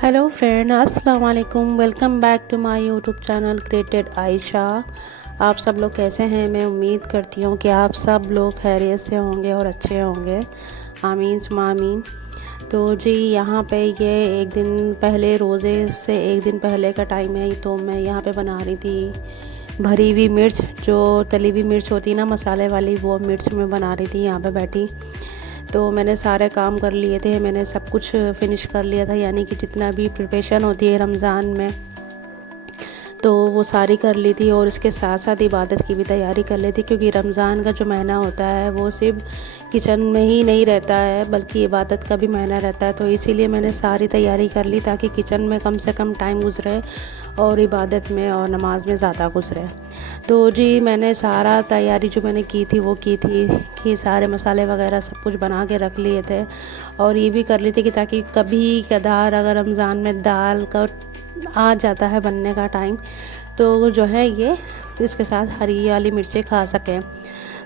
Hello friend, अस्सलाम वालेकुम। Welcome back to my YouTube channel created Ayesha. आप सब लोग कैसे हैं? मैं उम्मीद करती हूँ कि आप सब लोग खैरियत से होंगे और अच्छे होंगे। आमीन सुम्मा आमीन। तो जी, यहाँ पे ये एक दिन पहले, रोज़े से एक दिन पहले का टाइम है। तो मैं यहाँ पे बना रही थी भरी हुई मिर्च, जो तली हुई मिर्च होती है ना, मसाले वाली, वो मिर्च मैं बना रही थी यहाँ पे बैठी। तो मैंने सारे काम कर लिए थे, मैंने सब कुछ फिनिश कर लिया था, यानी कि जितना भी प्रिपरेशन होती है रमज़ान में तो वो सारी कर ली थी। और इसके साथ साथ इबादत की भी तैयारी कर ली थी, क्योंकि रमज़ान का जो महीना होता है वो सिर्फ किचन में ही नहीं रहता है, बल्कि इबादत का भी महीना रहता है। तो इसीलिए मैंने सारी तैयारी कर ली ताकि किचन में कम से कम टाइम गुजरे और इबादत में और नमाज में ज़्यादा गुजरे। तो जी, मैंने सारा तैयारी जो मैंने की थी वो की थी कि सारे मसाले वगैरह सब कुछ बना के रख लिए थे। और ये भी कर ली थी कि ताकि कभी कदार अगर रमज़ान में दाल का आ जाता है बनने का टाइम, तो जो है ये इसके साथ हरी वाली मिर्चें खा सकें।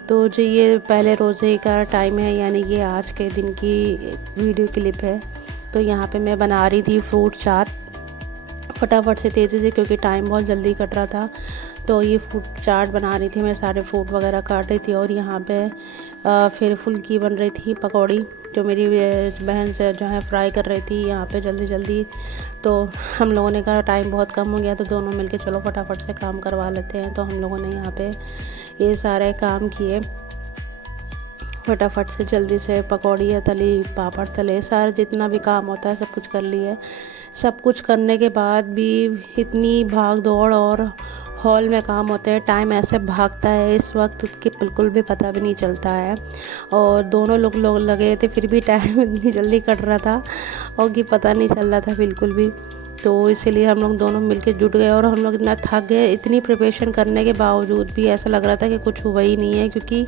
तो जी, ये पहले रोज़े का टाइम है, यानी कि आज के दिन की वीडियो क्लिप है। तो यहाँ पे मैं बना रही थी फ्रूट चाट फटाफट से, तेज़ी से, क्योंकि टाइम बहुत जल्दी कट रहा था। तो ये फ्रूट चाट बना रही थी मैं, सारे फ्रूट वगैरह काट रही थी। और यहाँ पे फिर फुल्की बन रही थी, पकौड़ी, जो मेरी बहन से जो है फ्राई कर रही थी यहाँ पे जल्दी जल्दी। तो हम लोगों ने कहा टाइम बहुत कम हो गया, तो दोनों मिलके चलो फटाफट से काम करवा लेते हैं। तो हम लोगों ने यहाँ पे ये सारे काम किए फटाफट से, जल्दी से। पकौड़ी तली, पापड़ तले, सारा जितना भी काम होता है सब कुछ कर लिए। सब कुछ करने के बाद भी इतनी भाग दौड़ और हॉल में काम होते हैं, टाइम ऐसे भागता है इस वक्त कि बिल्कुल भी पता भी नहीं चलता है। और दोनों लोग लगे थे, फिर भी टाइम इतनी जल्दी कट रहा था और कि पता नहीं चल रहा था बिल्कुल भी। तो इसीलिए हम लोग दोनों मिलके जुट गए और हम लोग इतना थक गए, इतनी प्रिपरेशन करने के बावजूद भी ऐसा लग रहा था कि कुछ हुआ ही नहीं है। क्योंकि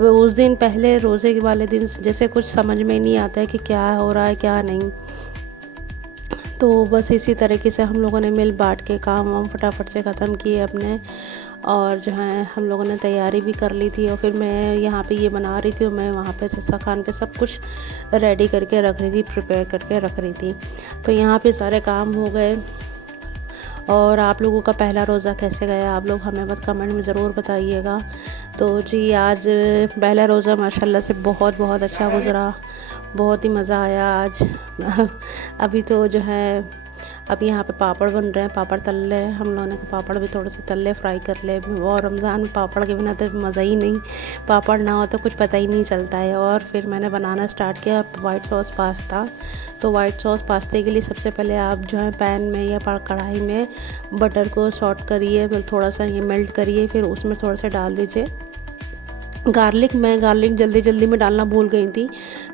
उस दिन पहले रोज़े वाले दिन जैसे कुछ समझ में नहीं आता है कि क्या हो रहा है क्या नहीं। तो बस इसी तरीके से हम लोगों ने मिल बांट के काम वाम फटाफट से ख़त्म किए अपने। और जो है हम लोगों ने तैयारी भी कर ली थी। और फिर मैं यहाँ पे ये बना रही थी और मैं वहाँ पे दस्तरखान पे सब कुछ रेडी करके रख रही थी, प्रिपेयर करके रख रही थी। तो यहाँ पे सारे काम हो गए। और आप लोगों का पहला रोज़ा कैसे गया, आप लोग हमें मत कमेंट में ज़रूर बताइएगा। तो जी, आज पहला रोज़ा माशाल्लाह से बहुत बहुत अच्छा गुज़रा, बहुत ही मज़ा आया आज। अभी तो जो है अब यहाँ पे पापड़ बन रहे हैं, पापड़ तल रहे हैं। हम लोगों ने पापड़ भी थोड़े से तल ले, फ्राई कर ले। और रमज़ान में पापड़ के बिना तो मज़ा ही नहीं, पापड़ ना हो तो कुछ पता ही नहीं चलता है। और फिर मैंने बनाना स्टार्ट किया वाइट सॉस पास्ता। तो वाइट सॉस पास्ते के लिए सबसे पहले आप जो है पैन में या कढ़ाई में बटर को सॉट करिए, थोड़ा सा ये मेल्ट करिए, फिर उसमें थोड़ा सा डाल दीजिए गार्लिक। मैं गार्लिक जल्दी जल्दी में डालना भूल गई थी,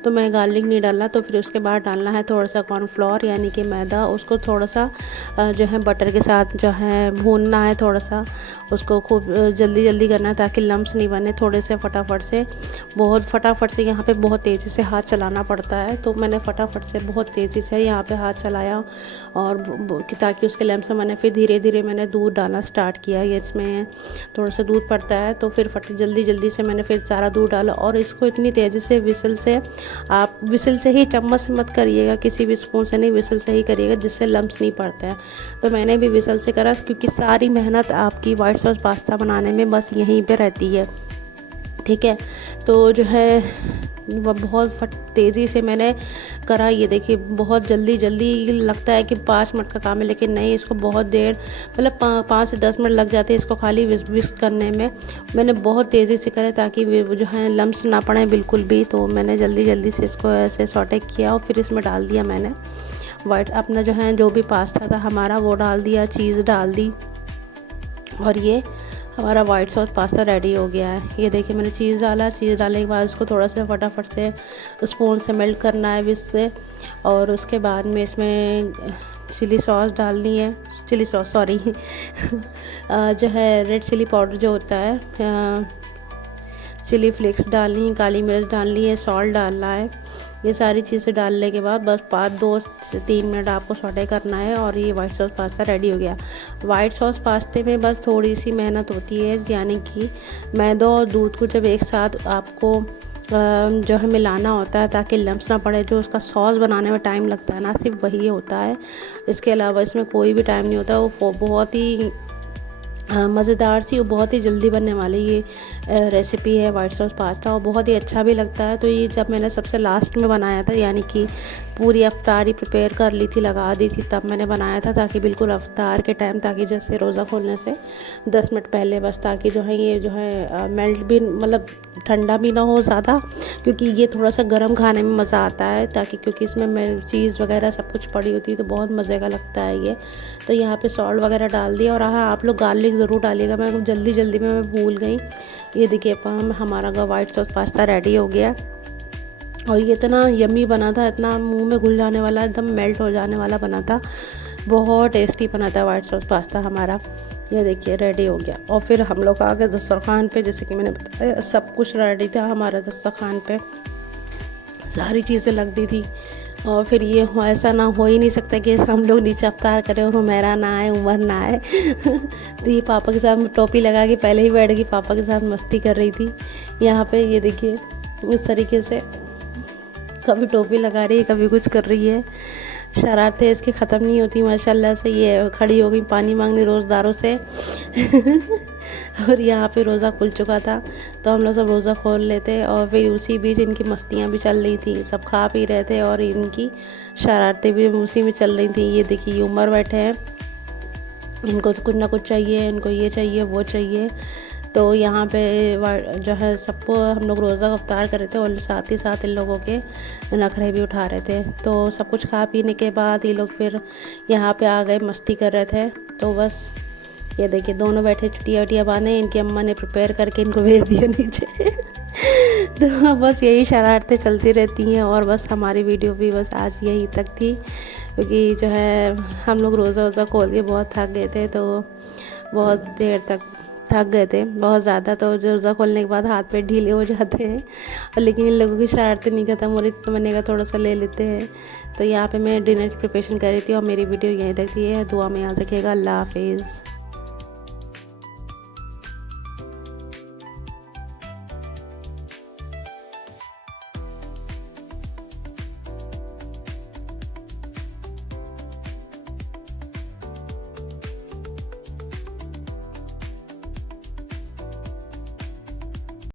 तो मैं गार्लिक नहीं डाला। तो फिर उसके बाद डालना है थोड़ा सा कॉर्नफ्लोर, यानी कि मैदा। उसको थोड़ा सा जो है बटर के साथ जो है भूनना है, थोड़ा सा उसको खूब जल्दी जल्दी करना है ताकि लम्स नहीं बने। थोड़े से फटाफट से, बहुत फटाफट से, यहाँ पे बहुत तेज़ी से हाथ चलाना पड़ता है। तो मैंने फटाफट से बहुत तेज़ी से यहाँ पे हाथ चलाया और ताकि उसके लम्स बने। फिर धीरे धीरे मैंने दूध डालना स्टार्ट किया, ये इसमें थोड़ा सा दूध पड़ता है। तो फिर जल्दी जल्दी से मैंने फिर सारा दूध डाला। और इसको इतनी तेज़ी से विसल से, आप विसल से ही, चम्मच से मत करिएगा, किसी भी स्पून से नहीं, विसल से ही करिएगा, जिससे लम्स नहीं पड़ते हैं। तो मैंने भी विसल से करा, क्योंकि सारी मेहनत आपकी वाइट सॉस पास्ता बनाने में बस यहीं पे रहती है, ठीक है। तो जो है वह बहुत तेज़ी से मैंने करा। ये देखिए, बहुत जल्दी जल्दी लगता है कि 5 मिनट का काम है, लेकिन नहीं, इसको बहुत देर, मतलब 5 से 10 मिनट लग जाते हैं इसको खाली विस्क करने में। मैंने बहुत तेज़ी से करा ताकि जो है लम्स ना पड़े बिल्कुल भी। तो मैंने जल्दी जल्दी से इसको ऐसे सॉटे किया और फिर इसमें डाल दिया मैंने वाइट, अपना जो है जो भी पास्ता था हमारा वो डाल दिया, चीज़ डाल दी, और ये हमारा वाइट सॉस पास्ता रेडी हो गया है। ये देखिए, मैंने चीज़ डाला, चीज़ डालने के बाद इसको थोड़ा सा फटाफट से स्पून से मेल्ट करना है विस्क से। और उसके बाद में इसमें चिली सॉस डालनी है, चिली सॉस सॉरी जो है रेड चिली पाउडर जो होता है, चिली फ्लेक्स डालनी है, काली मिर्च डालनी है, सॉल्ट डालना है। ये सारी चीज़ें डालने के बाद बस 2 से 3 मिनट आपको सॉटे करना है और ये वाइट सॉस पास्ता रेडी हो गया। वाइट सॉस पास्ते में बस थोड़ी सी मेहनत होती है, यानी कि मैदा और दूध को जब एक साथ आपको जो है मिलाना होता है ताकि लम्स ना पड़े। जो उसका सॉस बनाने में टाइम लगता है ना, सिर्फ वही होता है, इसके अलावा इसमें कोई भी टाइम नहीं होता। वो बहुत ही मज़ेदार सी और बहुत ही जल्दी बनने वाली ये रेसिपी है वाइट सॉस पास्ता, और बहुत ही अच्छा भी लगता है। तो ये जब मैंने सबसे लास्ट में बनाया था, यानी कि पूरी अफ्तारी प्रिपेयर कर ली थी, लगा दी थी, तब मैंने बनाया था, ताकि बिल्कुल अफ्तार के टाइम, ताकि जैसे रोज़ा खोलने से 10 मिनट पहले बस, ताकि जो है ये जो है मेल्ट भी, मतलब ठंडा भी ना हो ज़्यादा, क्योंकि ये थोड़ा सा गर्म खाने में मज़ा आता है, ताकि क्योंकि इसमें चीज़ वगैरह सब कुछ पड़ी होती है तो बहुत मज़े का लगता है ये। तो यहाँ पे सॉल्ट वगैरह डाल दिया, और हाँ आप लोग गार्लिक ज़रूर डालिएगा, मैं जल्दी में मैं भूल गई। ये देखिए हमारा वाइट सॉस पास्ता रेडी हो गया, और ये इतना यम्मी बना था, इतना मुंह में घुल जाने वाला, एकदम मेल्ट हो जाने वाला बना था, बहुत टेस्टी बना था वाइट सॉस पास्ता हमारा। ये देखिए रेडी हो गया, और फिर हम लोग आ गए दस्तरखान पे। जैसे कि मैंने बताया सब कुछ रेडी था हमारा दस्तरखान पे, सारी चीज़ें लग दी थी। और फिर ये ऐसा ना हो ही नहीं सकता कि हम लोग नीचे अफ्तार करें और हुमैरा ना आए, उमर ना आए। तो ये पापा के साथ टोपी लगा के पहले ही बैठ गई, पापा के साथ मस्ती कर रही थी। यहाँ पे ये देखिए इस तरीके से कभी टोपी लगा रही है, कभी कुछ कर रही है, शरारतें इसकी ख़त्म नहीं होती माशाल्लाह से। ये खड़ी हो गई पानी मांगने रोज़दारों से। और यहाँ पे रोज़ा खुल चुका था, तो हम लोग सब रोज़ा खोल लेते, और फिर उसी बीच इनकी मस्तियाँ भी चल रही थी, सब खा पी रहे थे, और इनकी शरारतें भी उसी में चल रही थी। ये देखिए उमर बैठे हैं, इनको कुछ ना कुछ चाहिए, इनको ये चाहिए वो चाहिए। तो यहाँ पे जो है सबको हम लोग रोज़ा अफ्तार कर रहे थे, और साथ ही साथ इन लोगों के नखरे भी उठा रहे थे। तो सब कुछ खा पीने के बाद ये लोग फिर यहाँ पे आ गए, मस्ती कर रहे थे। तो बस ये देखिए दोनों बैठे चुटिया वटिया बांधे, इनकी अम्मा ने प्रिपेयर करके इनको भेज दिया नीचे। तो बस यही शरारतें चलती रहती हैं, और बस हमारी वीडियो भी बस आज यहीं तक थी, क्योंकि जो है हम लोग रोज़ा खोल के बहुत थक गए थे, तो बहुत देर तक थक गए थे बहुत ज़्यादा। तो रोज़ा खोलने के बाद हाथ पैर ढीले हो जाते हैं, और लेकिन इन लोगों की शरारतें नहीं ख़त्म हो रही थी, तो मैंने कहा थोड़ा सा ले लेते हैं। तो यहाँ पे मैं डिनर की प्रिपरेशन कर रही थी, और मेरी वीडियो यहीं तक थी। दुआ में याद रखिएगा। अल्लाह हाफिज़।